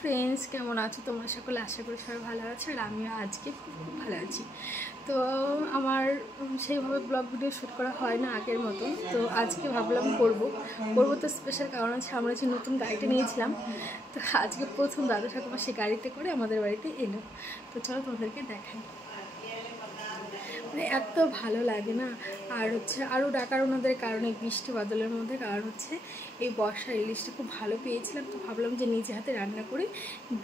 Friends, কেমন আছো তোমরা সকলে? আশা করি সবাই ভালো আছো, আর আমিও আজকে খুব ভালো আছি। তো আমার সেইভাবে ব্লগ ভিডিও শ্যুট করা হয় না আগের মতন, তো আজকে ভাবলাম করবো তো স্পেশাল কারণ আছে। আমরা যে নতুন গাড়িটা নিয়েছিলাম, তো আজকে প্রথম দাদা ঠাকুমা সেই গাড়িতে করে আমাদের বাড়িতে এলো। তো চলো তোমাদেরকে দেখাই। মানে এত ভালো লাগে না। আর হচ্ছে আরও ডাকার ওনাদের কারণে বৃষ্টি বাদলের মধ্যে, কারণ হচ্ছে এই বর্ষার ইলিশটা খুব ভালো পেয়েছিলাম, তো ভাবলাম যে নিজে হাতে রান্না করে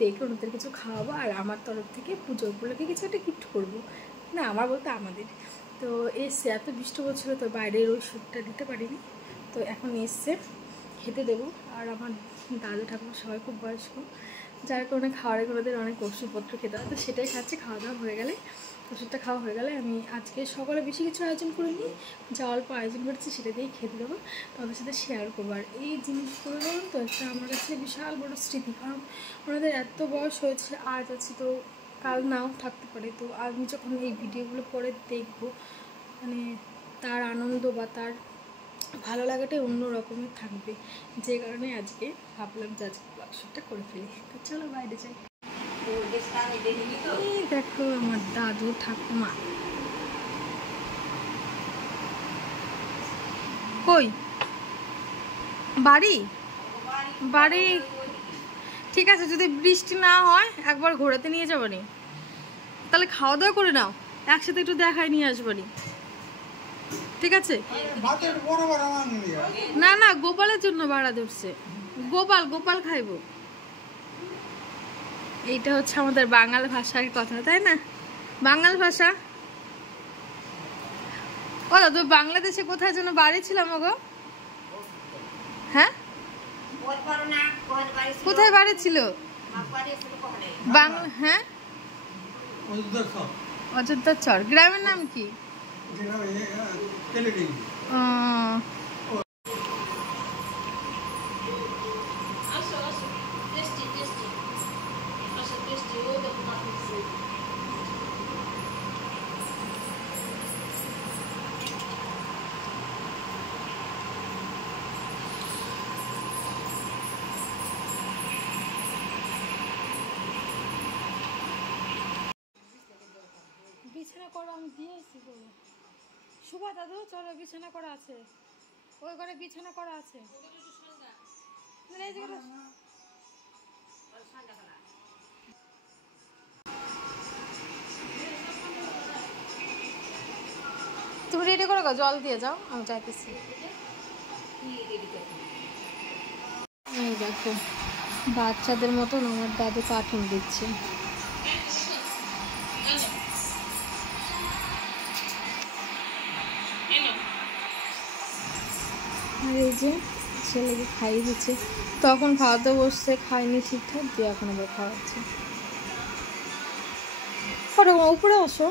দেখে ওনাদের কিছু খাওয়াবো, আর আমার তরফ থেকে পুজো উপলক্ষে কিছু একটা গিফট করবো। না আমার বলতে আমাদের। তো এসছে, এত বৃষ্টি হচ্ছিলো তো বাইরের ওই শ্যুটটা দিতে পারিনি। তো এখন এসছে, খেতে দেবো। আর আমার দাদু ঠাকুমা সবাই খুব বয়স্ক, যার কারণে খাওয়ার ওদের অনেক ওষুধপত্র খেতে হয়, তো সেটাই খাচ্ছে। খাওয়া দাওয়া হয়ে গেলে, ওষুধটা খাওয়া হয়ে গেলে আমি আজকে সকালে বেশি কিছু আয়োজন করিনি, যা অল্প আয়োজন করেছি সেটা দিয়েই খেতে দেবো, তোমাদের সাথে শেয়ার করবো। আর এই জিনিসগুলো বলুন তো একটা আমার কাছে বিশাল বড় স্মৃতি, কারণ ওনাদের এত বয়স হয়েছে, আজ আছে তো কাল নাও থাকতে পারে। তো আমি যখন এই ভিডিওগুলো পরে দেখবো, মানে তার আনন্দ বা তার ভালো লাগাটাই অন্য রকমের থাকবে, যে কারণে আজকে ভাবলাম যে আজকে ব্লগ শ্যুটটা করে ফেলি। তো চলো বাইরে যাই। দেখো আমার দাদু ঠাকুমা কই বাড়ি বাড়ি ঠিক আছে, যদি বৃষ্টি না হয় একবার ঘোরাতে নিয়ে যাবানি, তাহলে খাওয়া দাওয়া করে নাও, একসাথে একটু দেখায় নিয়ে আসবানি, ঠিক আছে? না না, গোপালের জন্য ভাড়া ধরছে, গোপাল খাইবো। এইটা হচ্ছে আমাদের বাঙাল ভাষার কথা, তাই না? বাঙাল ভাষা। ও দাদু, বাংলাদেশে কোথায় যেন বাড়ি ছিলাম গো? হ্যাঁ, কোথায় বাড়ি ছিল? বাংলা, হ্যাঁ, অযোধ্যার চর। গ্রামের নাম কি? বিছানা করো, আমি দিয়ে এসেছি। শুভা দাদু চলো, বিছানা করা আছে, ওই ঘরে বিছানা করা আছে। তুমি রেডি করে গো, জল দিয়ে যাও, আমি যাইতেছি। এই দেখো বাচ্চাদের মতন আমার দাদু কার্টুন দিচ্ছে। আর এই যে ছেলেকে খাইয়ে দিচ্ছে, তখন খাওয়াতে বসছে, খায়নি ঠিকঠাক, দিয়ে এখন আবার খাওয়াচ্ছে। উপরে আসো।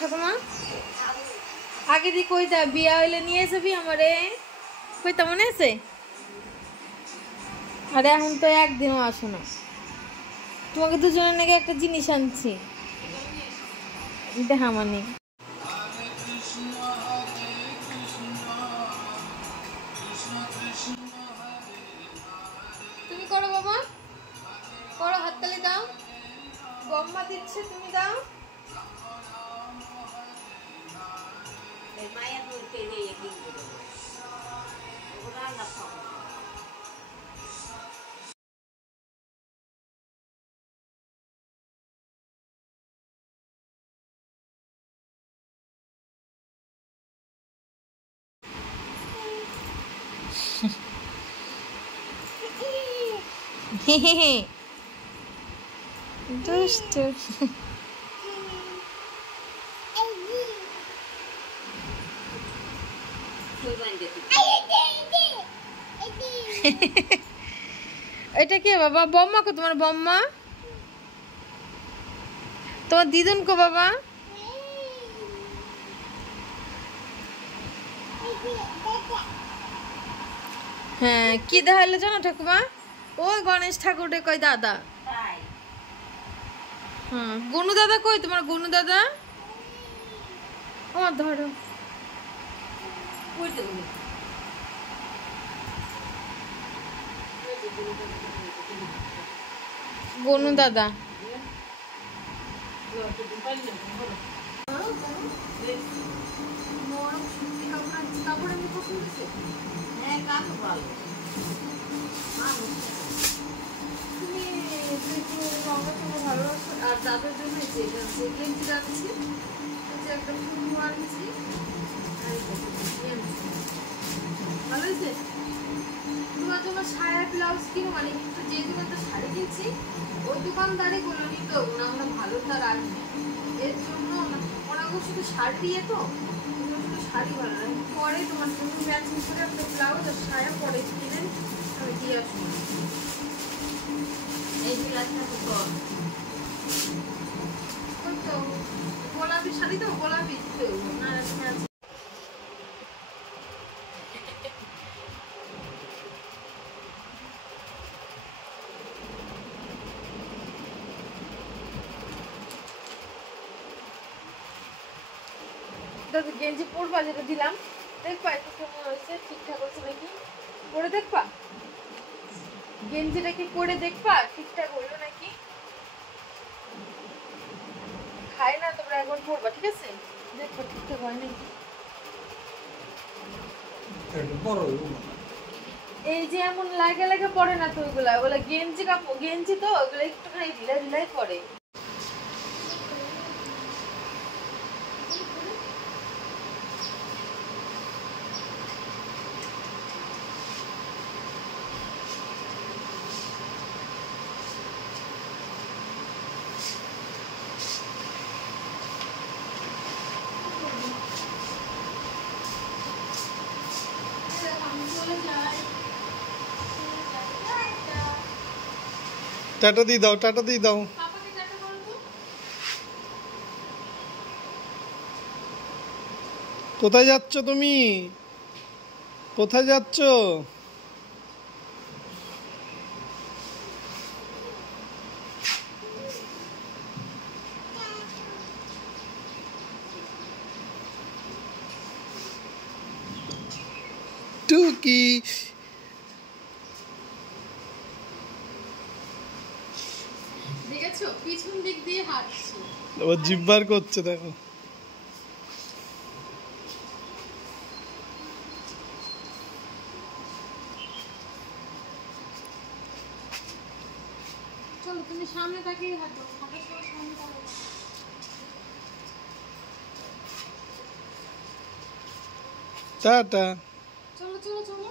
ঠাকুমা আগে দিয়ে কই যা, বিয়া হইলে নিয়ে যাবি আমারে, কইতা মনে আছে? আরে এখন তো একদিনও আসো না। তোমাকে দুজনের নাকি একটা জিনিস আনছি, দেখা মানে। তুমি করো বাবা, করো, হাততালি দাও, বম্মা দিচ্ছে, তুমি দাও। দুষ্টু। এটা কে বাবা? বম্মা কো? তোমার বম্মা? তোমার দিদুন কো বাবা? হ্যাঁ, কি দেখাইলে জানো ঠাকুমা? ওই গণেশ ঠাকুরে কয় দাদা। हाँ गोनू दादा कोई तुम्हारा गोनू दादा ओ धरो गोनू दादा আর দাদার জন্য গেঞ্জি রাখছি, একটা ফুল আনছি, ভালো হয়েছে। তোমার জন্য সায়া ব্লাউজ কিনো মানে, কিন্তু যে দোকানটা শাড়ি কিনছি ওই দোকানদারই বললো নিতে হবে না, আমরা ভালো তার আসবে এর জন্য। ওরা শুধু শাড়ি দিয়ে তো শুধু শাড়ি ভালো লাগে, পরে তোমার জন্য ম্যাচিং করে একটা ব্লাউজ আর সায়া পরে কিনে আমি দিয়ে আসবো। এই বিলাসটা তো গোলাপি শাড়ি তো গোলাপি না ম্যাচিং। গেঞ্জি পরবা যেটা দিলাম, দেখবা একটু কেমন হয়েছে, ঠিকঠাক হচ্ছে নাকি পরে দেখবা। গেঞ্জিটা কি পরে দেখবা ঠিকঠাক হলো নাকি। খায় না তোমরা একবার পরবা, ঠিক আছে, দেখো ঠিকঠাক হয় নাকি। এই যে এমন লাগে লাগে পড়ে না তো ওইগুলা, ওগুলা গেঞ্জি কাপড়, গেঞ্জি তো ওগুলো একটুখানি ঢিলা ঢিলাই পড়ে। টাটা দিয়ে দাও, টাটা দিয়ে দাও। কোথায় যাচ্ছ তুমি? কোথায় যাচ্ছ? টুকি দেখেছো পিছন দিক দিয়ে হাঁটছে, আবার জিব্বার করছে দেখো। চলো তুমি সামনে তাকিয়ে হাঁটো, হাঁটার সময় সামনে তাকাও। টাটা। চলো চলো চলো।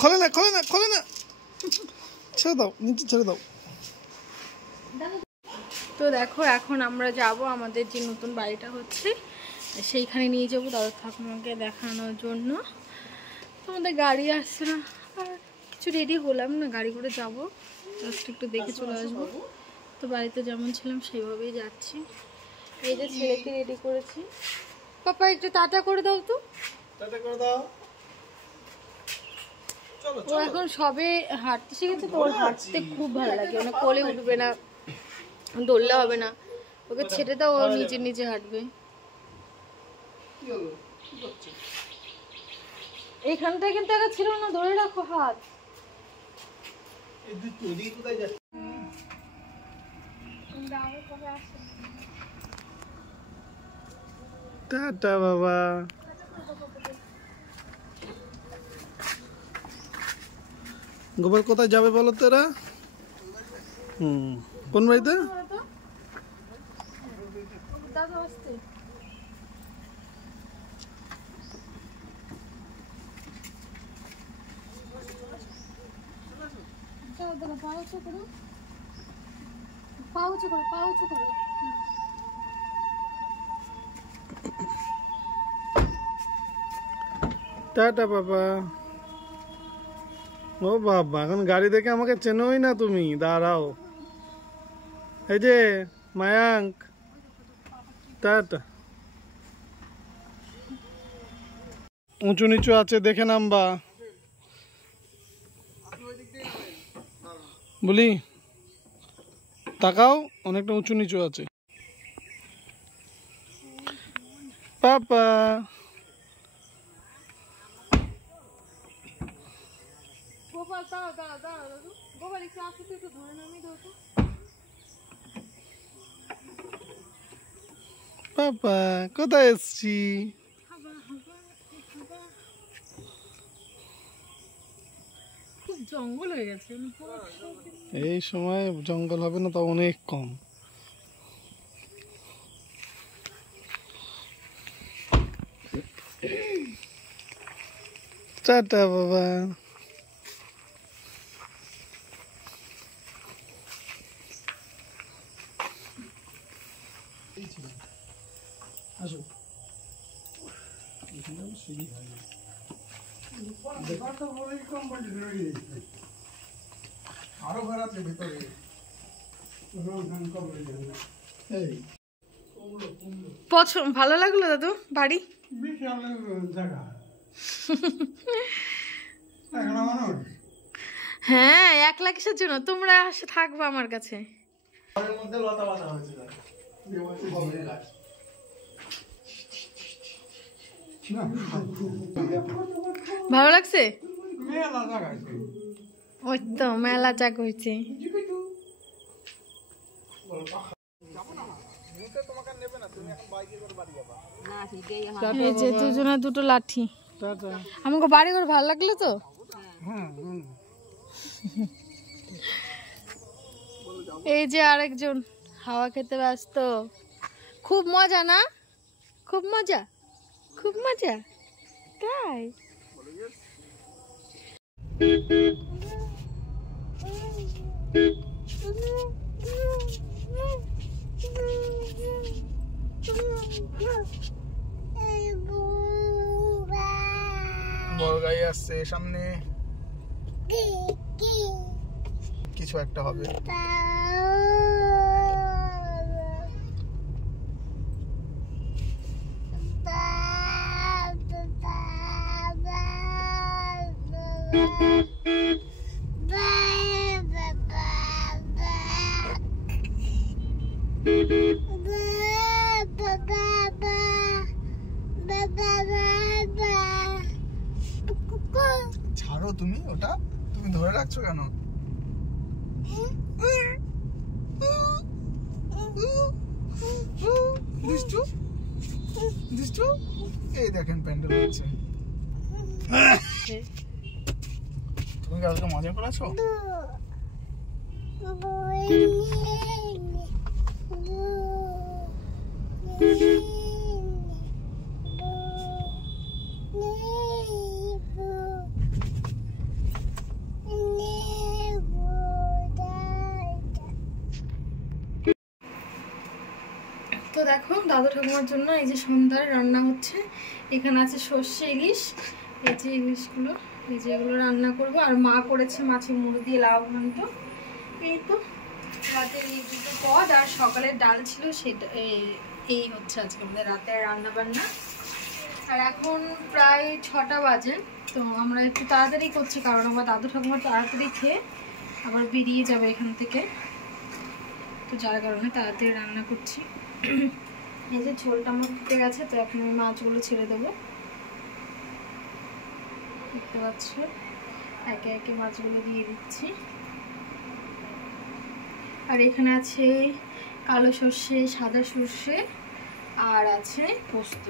খোলে না, খোলে না, খোলে না, ছেড়ে দাও, নিচে ছেড়ে দাও। তো দেখো এখন আমরা যাব আমাদের যে নতুন বাড়িটা হচ্ছে সেইখানে নিয়ে যাবো দাদা ঠাকুমাকে দেখানোর জন্য। আমাদের গাড়ি আসছে না, আর কিছু রেডি হলাম না, গাড়ি করে যাবো, একটু দেখে চলে আসবো। তো বাড়িতে যেমন ছিলাম সেইভাবেই যাচ্ছি। এই যে ছেলেকে রেডি করেছি। পাপা একটু টাটা করে দাও তো। টাটা করে দাও। ও এখন সবে হাঁটতে শিখেছে তো, ওর হাঁটতে খুব ভালো লাগে, মানে কোলে উঠবে না, দৌড়লে হবে না, ওকে ছেড়ে দাও, ও নিজে নিজে হাঁটবে। এইখানটা কিন্তু একটা ছিল না, ধরে রাখো হাত। টাটা বাবা। গোপাল কোথায় যাবে বলো তো এরা? কোন বাড়িতে? দাদা আসতে চলো করো, পা উঁচু করো, পা উঁচু করো, পা উঁচু করো। টাটা বাবা। ও বাবা, এখন গাড়ি দেখে আমাকে চেনোই না তুমি, দাঁড়াও। এই যে মায়াঙ্ক, টাটা। উঁচু নিচু আছে, দেখে নামবা বলি। তাকাও, অনেকটা উঁচু নিচু আছে। পাপা গোপাল দাও দাও দাও দাদু, গোপাল একটু আসতে তো, একটু ধরে নামিয়ে দাও তো। পাপা কোথায় এসছি? খুব জঙ্গল হয়ে গেছে। এই সময় জঙ্গল হবে না, তা অনেক কম। টাটা বাবা। আসো, আরো ঘর আছে ভিতরে। ভালো লাগলো দাদু বাড়ি? হ্যাঁ, একলা কিসের জন্য? তোমরা থাকবো আমার কাছে। ভালো লাগছে? ওই তো মেলা জাগ হয়েছে। এই যে দুজনে দুটো লাঠি। আমাকে বাড়ি ঘর ভালো লাগলো তো? এই যে আরেকজন হাওয়া খেতে ব্যস্ত। খুব মজা না? খুব মজা, খুব মজা, তাই? বড় গাড়ি আসছে সামনে, কিছু একটা হবে। ছাড়ো তুমি ওটা, তুমি ধরে রাখছো কেন? দুষ্টু দুষ্টু, এই দেখেন প্যান্ডেল হচ্ছে। তুমি কালকে মজা করেছো? তো দেখো দাদু ঠাকুমার জন্য এই যে সন্ধ্যার রান্না হচ্ছে। এখানে আছে সর্ষে ইলিশ, এই যে ইলিশগুলো, এই যে এগুলো রান্না করবো। আর মা করেছে মাছের মুড়ি দিয়ে লাউ ঘন্ট। এই তো রাতের এই দুটো পদ, আর সকালের ডাল ছিল সেটা। এই হচ্ছে আজকে আমাদের রাতের রান্না বান্না। আর এখন প্রায় 6টা বাজে। তো আমরা একটু তাড়াতাড়ি করছি, কারণ আমার দাদু ঠাকুমা তাড়াতাড়ি খেয়ে আবার বেরিয়ে যাবে এখান থেকে। তো যার কারণে তাড়াতাড়ি রান্না করছি। এই যে ঝোলটা আমার ফুটে গেছে, তো এখন আমি মাছগুলো ছেড়ে দেবো। দেখতে পাচ্ছ, একে একে মাছগুলো দিয়ে দিচ্ছি। আর এখানে আছে কালো সর্ষে, সাদা সর্ষে, আর আছে পোস্ত।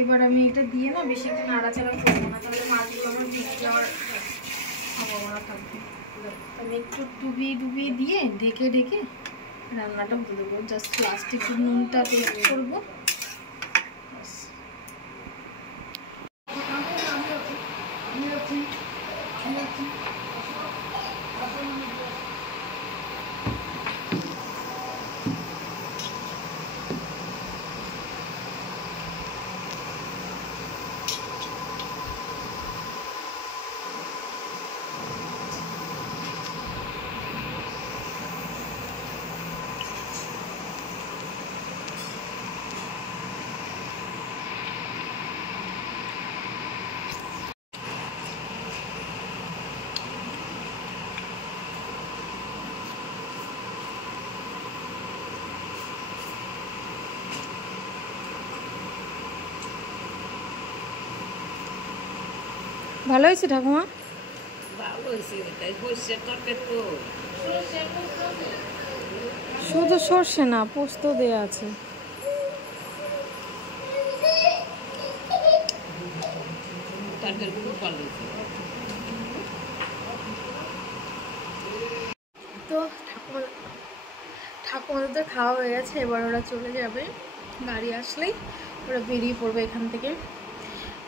এবার আমি এটা দিয়ে না বেশি একটু নাড়াচাড়া করবো না, তাহলে মাছগুলো আমার ভেঙে যাওয়ার সম্ভাবনা থাকবে। আমি একটু ডুবিয়ে দিয়ে ঢেকে রান্নাটা হতে দেবো। জাস্ট লাস্টে একটু নুনটা টেস্ট করবো। ভালো হয়েছে ঠাকুমা? শুধু সর্ষে না, পোস্ত দেয়া আছে। তো ঠাকুমাদের খাওয়া হয়ে গেছে, এবার ওরা চলে যাবে। গাড়ি আসলেই ওরা বেরিয়ে পড়বে এখান থেকে।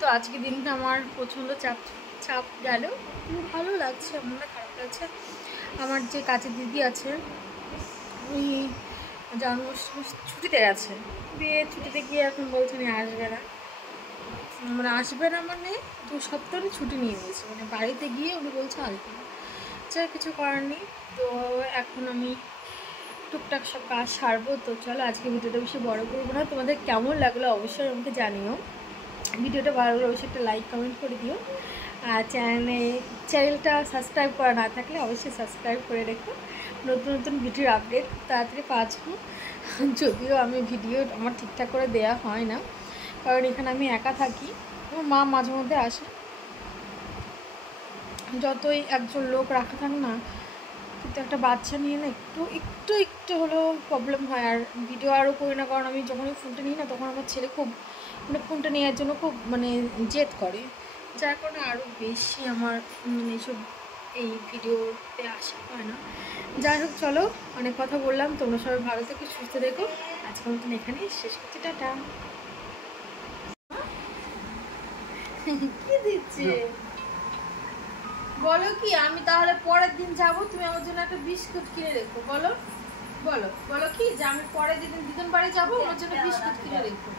তো আজকে দিনটা আমার প্রচণ্ড চাপ গেল, ভালো লাগছে, মনটা খারাপ লাগছে। আমার যে কাছের দিদি আছে, ওই জন্মাষ্টমী ছুটিতে গেছে, দিয়ে ছুটিতে গিয়ে এখন বলছে না আসবে না, মানে আসবে না, মানে 2 সপ্তাহ ছুটি নিয়ে নিয়েছে, মানে বাড়িতে গিয়ে উনি বলছে আসবে না। যা কিছু করার নেই। তো এখন আমি টুকটাক সব কাজ সারবো। তো চলো আজকে ভিডিওটা বেশি বড় করবো না। তোমাদের কেমন লাগলো অবশ্যই আমাকে জানিও। ভিডিওটা ভালো লাগলে অবশ্যই একটা লাইক কমেন্ট করে দিও। আর চ্যানেলটা সাবস্ক্রাইব করা না থাকলে অবশ্যই সাবস্ক্রাইব করে রেখো। নতুন নতুন ভিডিওর আপডেট তাড়াতাড়ি পাচ্ছি। যদিও আমি ভিডিও আমার ঠিকঠাক করে দেওয়া হয় না, কারণ এখানে আমি একা থাকি। আমার মা মাঝে মধ্যে আসে, যতই একজন লোক রাখা থাক না, কিন্তু একটা বাচ্চা নিয়ে না একটু হলেও প্রবলেম হয়। আর ভিডিও আরও করি না, কারণ আমি যখনই ফোনটা নিই না তখন আমার ছেলে খুব মানে ফোনটা নেওয়ার জন্য খুব মানে জেদ করে, যার কারণে আরও বেশি আমার এইসব এই ভিডিওতে আসা হয় না। যাই হোক, চলো অনেক কথা বললাম, তোমরা সবাই ভালো থেকো, সুস্থ থেকো। আজকের মতন এখানেই শেষ করছি, টাটা। কি দিচ্ছে বলো? কি আমি তাহলে পরের দিন যাব, তুমি আমার জন্য একটা বিস্কুট কিনে রেখো। বলো বলো বলো কি, যে আমি পরের দিন দিদিন বাড়ি যাবো, আমার জন্য বিস্কুট কিনে রেখো।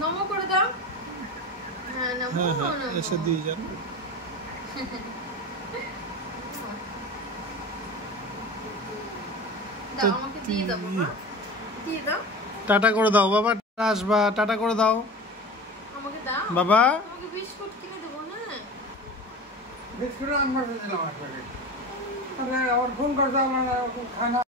নমো করে দাও। হ্যাঁ নমো, এসে দিয়ে যান। দাও আমাকে দিয়ে দাও বাবা, দিয়ে দাও। টাটা করে দাও বাবা, আসবা, টাটা করে দাও আমাকে দাও বাবা। আমাকে বিস্কুট কিনে দেবো। হ্যাঁ বিস্কুট আমার দিলাম, আর ফোন করতে আমার খানা